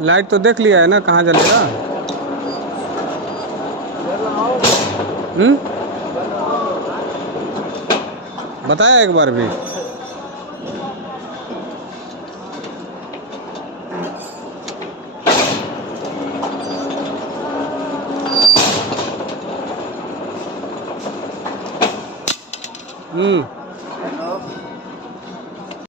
Light तो देख लिया है ना, कहाँ जलेगा। हम्म, बताया एक बार भी। हम्म।